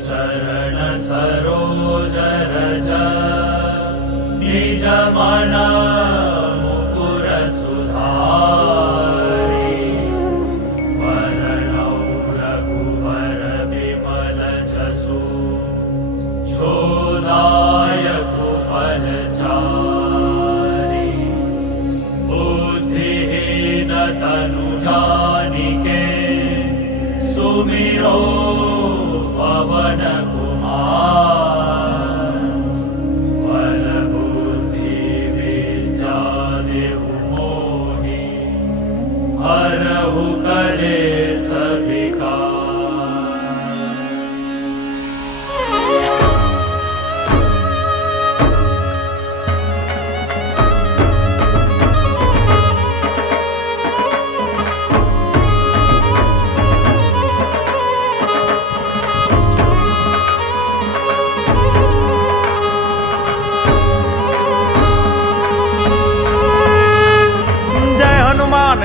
चरण सरोज रज निज मन मुकुर सुधारी वरणौ रघुवर विमल जसु शोदायक फल चारि बुद्धिहीन तनु जानिके सुमिरो पवन कुमार बल बुद्धि विद्या देहु मोहि हरहु कलेश विकार।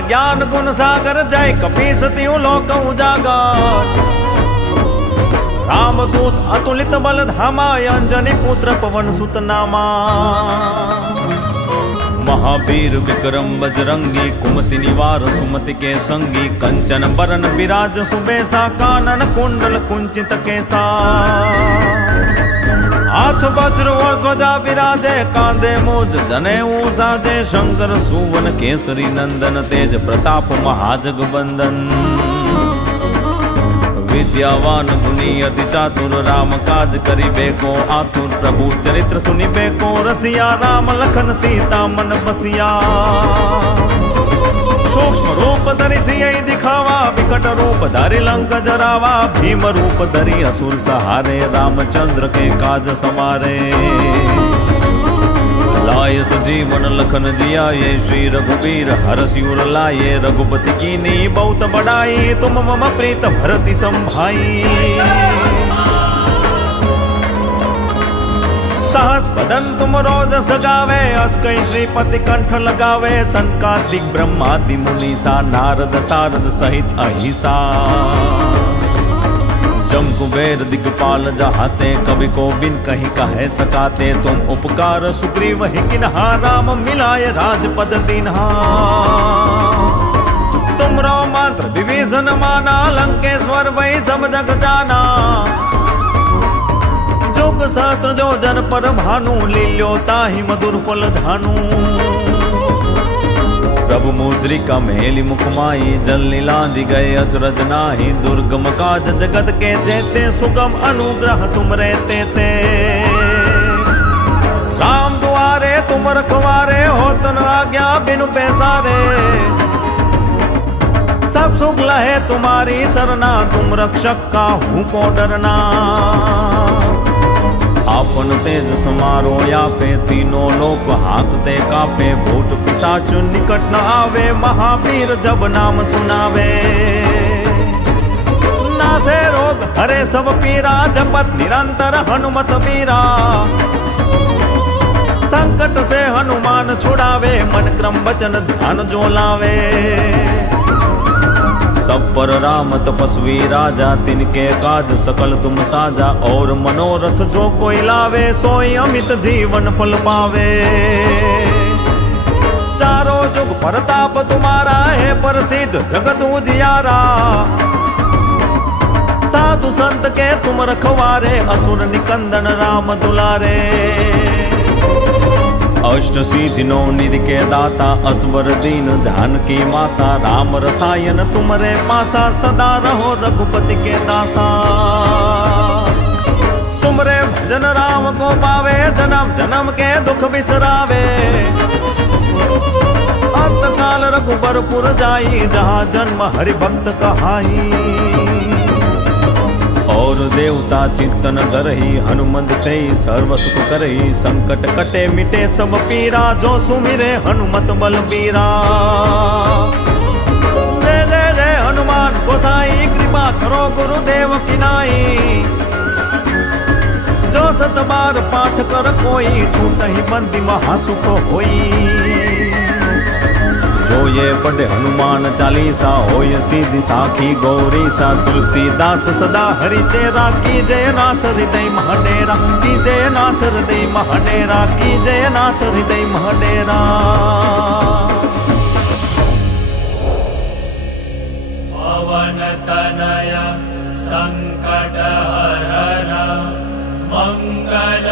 ज्ञान गुण सागर जय कपीस तिहु लोक उजागर। रामदूत अतुलित बल धामा अंजनी पुत्र पवन सुत नामा। महावीर विक्रम बजरंगी कुमति निवार सुमति के संगी। कंचन बरन विराज सुबेसा कानन कुंडल कुंचित केसा। हाथ वज्र और ध्वजा विराजे कांधे मूज जनेऊ साजे। शंकर सुवन केसरी नंदन तेज प्रताप महाजगबंदन। विद्यावान गुणी अति चातुर राम काज करिबेको आतुर। प्रभु चरित्र सुनिबेको रसिया राम लखन सीता मन बसिया। सूक्ष्म रूप धरि सियहि दिखावा विकट रूप धरि लंक जरावा। भीम रूप धरि असुर सहारे रामचंद्र के काज सवारे। लाय सजीवन लखन जियाये श्री रघुवीर हरषि उर लाये। रघुपति कीन्ही बहुत बड़ाई तुम मम प्रीत भरति संभाई। सहस बदन तुम रोज सगावे अस कई श्रीपति कंठ लगावे। संकादिक ब्रह्मादि मुनीसा नारद सारद सहित अहिसा। जम कुबेर दिगपाल जहाते कवि को बिन कहीं कहे सकाते। तुम उपकार सुग्रीव ही किन्हा राम मिलाए राजपद दीन्हा। तुम रो मात्र विभीषण माना लंकेश्वर वही सब जग जाना। जुग सहस्त्र जो जन पर भानु लील्यो ताहि मधुर फल झानु। प्रभु मुद्रिका मेली मुखमाई जल लीलांधि गए अचरज नाही। दुर्गम काज जगत के जेते सुगम अनुग्रह तुम रहते थे। राम दुआरे तुम रखवारे हो तन आज्ञा बिनु पैसारे। सब सुख लहे तुम्हारी सरना तुम रक्षक का हूँ को डरना। आपन तेज समारो यापे तीनों लोक हाथते कापे। भूत पिशाच निकट न आवे महावीर जब नाम सुनावे। नासे रोग हरे सब पीरा जपत निरंतर हनुमत वीरा। संकट से हनुमान छुड़ावे मन क्रम वचन ध्यान जो लावे। सब पर राम तपस्वी राजा तिनके काज सकल तुम साजा। और मनोरथ जो कोई लावे सोई अमित जीवन फल पावे। चारों जुग प्रताप तुम्हारा है प्रसिद्ध जगत उजियारा। साधु संत के तुम रखवारे असुर निकंदन राम दुलारे। अष्ट सिद्धि नौ निधि के दाता असवर दीन जानकी माता। राम रसायन तुमरे पासा सदा रहो रघुपति के दासा। तुमरे भजन राम को पावे जन्म जन्म के दुख बिसरावे। अंत काल रघुबरपुर जाई जहाँ जन्म हरि भक्त कहाई। और देवता चिंतन करही हनुमंत से सर्व सुख करही। संकट कटे मिटे सब पीरा जो सुमिरे हनुमत बलबीरा। जय जय जय हनुमान गोसाई कृपा करो गुरुदेव की नाई। जो सत बार पाठ कर कोई छूटहि बंदी महासुख होई। होये पढ़े हनुमान चालीसा, होय सीधी साखी गौरी सा। तुलसीदास सदा हरि चेरा, की जय नाथ हृदय महडेरा, की जय नाथ हृदय महडेरा, की जय नाथ हृदय महडेरा। पवन तनय संकट हरण मंगल